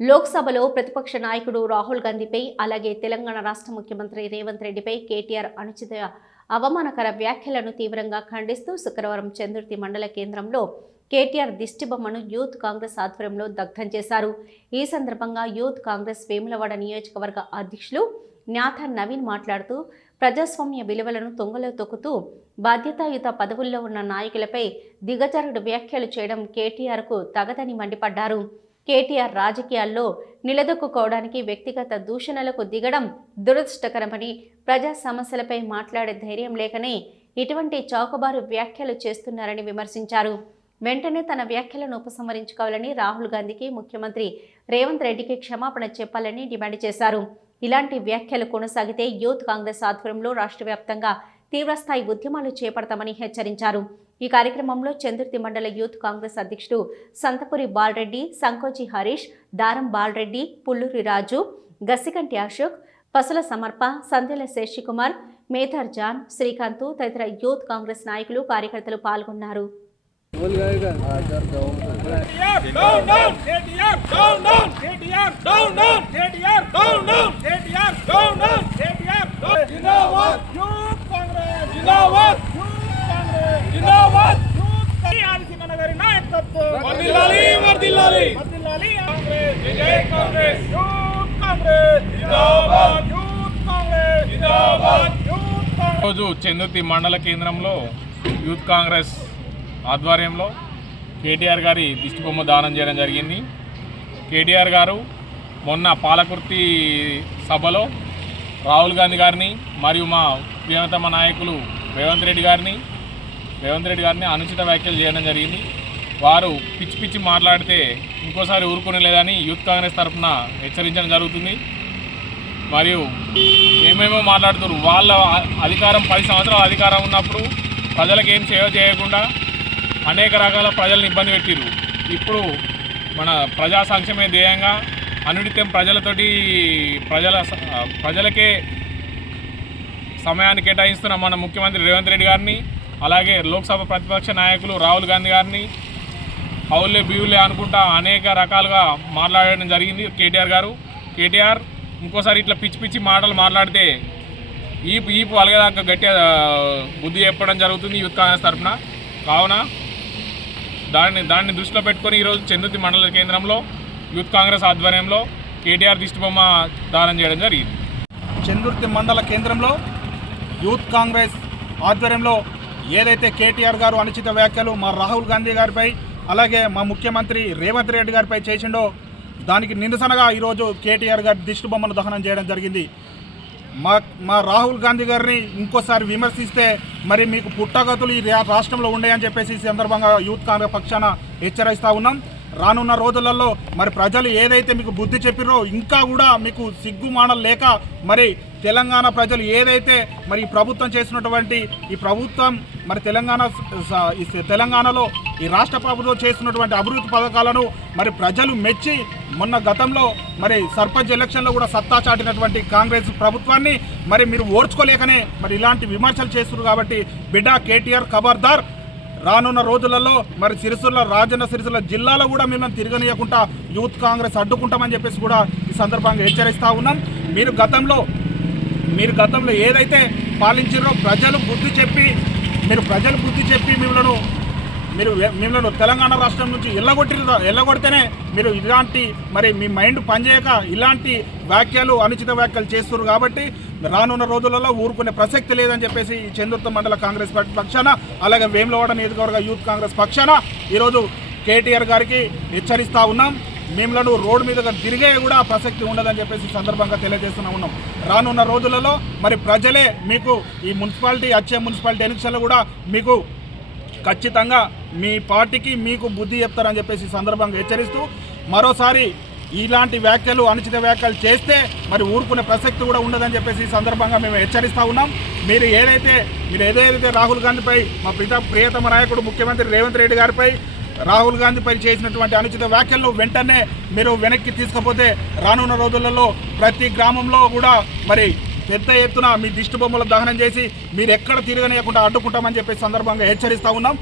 లోక్సభలో ప్రతిపక్ష నాయకుడు రాహుల్ గాంధీపై అలాగే తెలంగాణ రాష్ట్ర ముఖ్యమంత్రి రేవంత్ రెడ్డిపై కేటీఆర్ అనుచిత అవమానకర వ్యాఖ్యలను తీవ్రంగా ఖండిస్తూ శుక్రవారం చందుర్తి మండల కేంద్రంలో కేటీఆర్ దిష్టిబొమ్మను యూత్ కాంగ్రెస్ ఆధ్వర్యంలో దగ్ధం చేశారు. ఈ సందర్భంగా యూత్ కాంగ్రెస్ వేములవాడ నియోజకవర్గ అధ్యక్షులు న్యాథన్ నవీన్ మాట్లాడుతూ ప్రజాస్వామ్య విలువలను తొంగలో తొక్కుతూ బాధ్యతాయుత పదవుల్లో ఉన్న నాయకులపై దిగజారుడు వ్యాఖ్యలు చేయడం కేటీఆర్కు తగదని మండిపడ్డారు. కేటీఆర్ రాజకీయాల్లో నిలదొక్కుకోవడానికి వ్యక్తిగత దూషణలకు దిగడం దురదృష్టకరమని, ప్రజా సమస్యలపై మాట్లాడే ధైర్యం లేకనే ఇటువంటి చౌకబారు వ్యాఖ్యలు చేస్తున్నారని విమర్శించారు. వెంటనే తన వ్యాఖ్యలను ఉపసంహరించుకోవాలని, రాహుల్ గాంధీకి ముఖ్యమంత్రి రేవంత్ రెడ్డికి క్షమాపణ చెప్పాలని డిమాండ్ చేశారు. ఇలాంటి వ్యాఖ్యలు కొనసాగితే యూత్ కాంగ్రెస్ ఆధ్వర్యంలో రాష్ట్ర వ్యాప్తంగా తీవ్రస్థాయి ఉద్యమాలు చేపడతామని హెచ్చరించారు. ఈ కార్యక్రమంలో చందుర్తి మండల యూత్ కాంగ్రెస్ అధ్యక్షుడు సంతపురి బాలరెడ్డి, సంకోచి హరీష్, దారం బాలరెడ్డి, పుల్లూరి రాజు, గసికంటి అశోక్, పసుల సమర్ప, సంధ్యల శేషికుమార్, మేథర్ జాన్, శ్రీకాంత్ తదితర యూత్ కాంగ్రెస్ నాయకులు, కార్యకర్తలు పాల్గొన్నారు. రోజు చందుర్తి మండల కేంద్రంలో యూత్ కాంగ్రెస్ ఆధ్వర్యంలో కేటీఆర్ గారి దిష్టిబొమ్మ దానం చేయడం జరిగింది. కేటీఆర్ గారు మొన్న పాలకుర్తి సభలో రాహుల్ గాంధీ గారిని మరియు మా ప్రియతమ నాయకులు రేవంత్ రెడ్డి గారిని అనుచిత వ్యాఖ్యలు చేయడం జరిగింది. వారు పిచ్చి పిచ్చి మాట్లాడితే ఇంకోసారి ఊరుకునే లేదని యూత్ కాంగ్రెస్ తరఫున హెచ్చరించడం జరుగుతుంది. మరియు ఏమేమో మాట్లాడుతారు. వాళ్ళ అధికారం 10 సంవత్సరాల అధికారం ఉన్నప్పుడు ప్రజలకు ఏం సేవ చేయకుండా అనేక రకాల ప్రజలను ఇబ్బంది పెట్టిరు. ఇప్పుడు మన ప్రజా సంక్షేమే ధ్యేయంగా అనునిత్యం ప్రజలకే సమయాన్ని కేటాయిస్తున్న మన ముఖ్యమంత్రి రేవంత్ రెడ్డి గారిని, అలాగే లోక్సభ ప్రతిపక్ష నాయకులు రాహుల్ గాంధీ గారిని హౌలే బివులే అనుకుంటా అనేక రకాలుగా మాట్లాడడం జరిగింది. కేటీఆర్ ఇంకోసారి ఇట్లా పిచ్చి పిచ్చి మాటలు మాట్లాడితే ఈపు అలగదాకా గట్టిగా బుద్ధి చెప్పడం జరుగుతుంది యూత్ కాంగ్రెస్ తరఫున. కావున దాన్ని దృష్టిలో పెట్టుకొని ఈరోజు చందుర్తి మండల కేంద్రంలో యూత్ కాంగ్రెస్ ఆధ్వర్యంలో కేటీఆర్ దిష్టిబొమ్మ దానం చేయడం జరిగింది. చందుర్తి మండల కేంద్రంలో యూత్ కాంగ్రెస్ ఆధ్వర్యంలో ఏదైతే కేటీఆర్ గారు అనుచిత వ్యాఖ్యలు మా రాహుల్ గాంధీ గారిపై అలాగే మా ముఖ్యమంత్రి రేవంత్ రెడ్డి గారిపై చేసిండో దానికి నిరసనగా ఈరోజు కేటీఆర్ గారి దిష్టిబొమ్మను దహనం చేయడం జరిగింది. మా రాహుల్ గాంధీ గారిని ఇంకోసారి విమర్శిస్తే మరి మీకు పుట్టగతులు ఈ రాష్ట్రంలో ఉండేయని చెప్పేసి ఈ సందర్భంగా యూత్ కాంగ్రెస్ పక్షాన హెచ్చరిస్తూ ఉన్నాం. రానున్న రోజులలో మరి ప్రజలు ఏదైతే మీకు బుద్ధి చెప్పిరో ఇంకా కూడా మీకు సిగ్గుమానలు లేక మరి తెలంగాణ ప్రజలు ఏదైతే మరి ప్రభుత్వం చేసినటువంటి ఈ ప్రభుత్వం మరి తెలంగాణలో ఈ రాష్ట్ర ప్రభుత్వం చేస్తున్నటువంటి అభివృద్ధి పథకాలను మరి ప్రజలు మెచ్చి మొన్న గతంలో మరి సర్పంచ్ ఎలక్షన్లో కూడా సత్తా చాటినటువంటి కాంగ్రెస్ ప్రభుత్వాన్ని మరి మీరు ఓర్చుకోలేకనే మరి ఇలాంటి విమర్శలు చేస్తున్నారు. కాబట్టి బిడ్డ కేటీఆర్ ఖబర్దార్, రానున్న రోజులలో మరి రాజన్న సిరిసిల్ల జిల్లాలో కూడా మేము తిరగనీయకుండా యూత్ కాంగ్రెస్ అడ్డుకుంటామని చెప్పేసి కూడా ఈ సందర్భంగా హెచ్చరిస్తూ ఉన్నాం. మీరు గతంలో ఏదైతే పాలించారో ప్రజలు బుద్ధి చెప్పి మిమ్మల్ని తెలంగాణ రాష్ట్రం నుంచి ఎల్లగొడితేనే మీరు ఇలాంటి మరి మీ మైండ్ పనిచేయక ఇలాంటి అనుచిత వ్యాఖ్యలు చేస్తున్నారు. కాబట్టి రానున్న రోజులలో ఊరుకునే ప్రసక్తి లేదని చెప్పేసి ఈ చందుర్తి మండల కాంగ్రెస్ పార్టీ పక్షాన అలాగే వేములవాడ నియోజకవర్గ యూత్ కాంగ్రెస్ పక్షాన ఈరోజు కేటీఆర్ గారికి హెచ్చరిస్తూ ఉన్నాం. మిమ్మల్ని రోడ్డు మీద తిరిగే కూడా ప్రసక్తి ఉండదని చెప్పేసి సందర్భంగా తెలియజేస్తూనే ఉన్నాం. రానున్న రోజులలో మరి ప్రజలే మీకు ఈ వచ్చే మున్సిపాలిటీ ఎన్నికల్లో కూడా మీకు ఖచ్చితంగా మీ పార్టీకి మీకు బుద్ధి చెప్తారని చెప్పేసి సందర్భంగా హెచ్చరిస్తూ మరోసారి ఇలాంటి అనుచిత వ్యాఖ్యలు చేస్తే మరి ఊరుకునే ప్రసక్తి కూడా ఉండదని చెప్పేసి ఈ సందర్భంగా మేము హెచ్చరిస్తూ ఉన్నాం. మీరు ఏదైతే రాహుల్ గాంధీపై మా ప్రియతమ నాయకుడు ముఖ్యమంత్రి రేవంత్ రెడ్డి గారిపై రాహుల్ గాంధీపై చేసినటువంటి అనుచిత వ్యాఖ్యలను వెంటనే మీరు వెనక్కి తీసుకపోతే రానున్న రోజులలో ప్రతి గ్రామంలో కూడా మరి పెద్ద ఎత్తున మీ దిష్టిబొమ్మలు దహనం చేసి మీరు ఎక్కడ తిరగనీయకుండా అడ్డుకుంటామని చెప్పేసి సందర్భంగా హెచ్చరిస్తూ ఉన్నాం.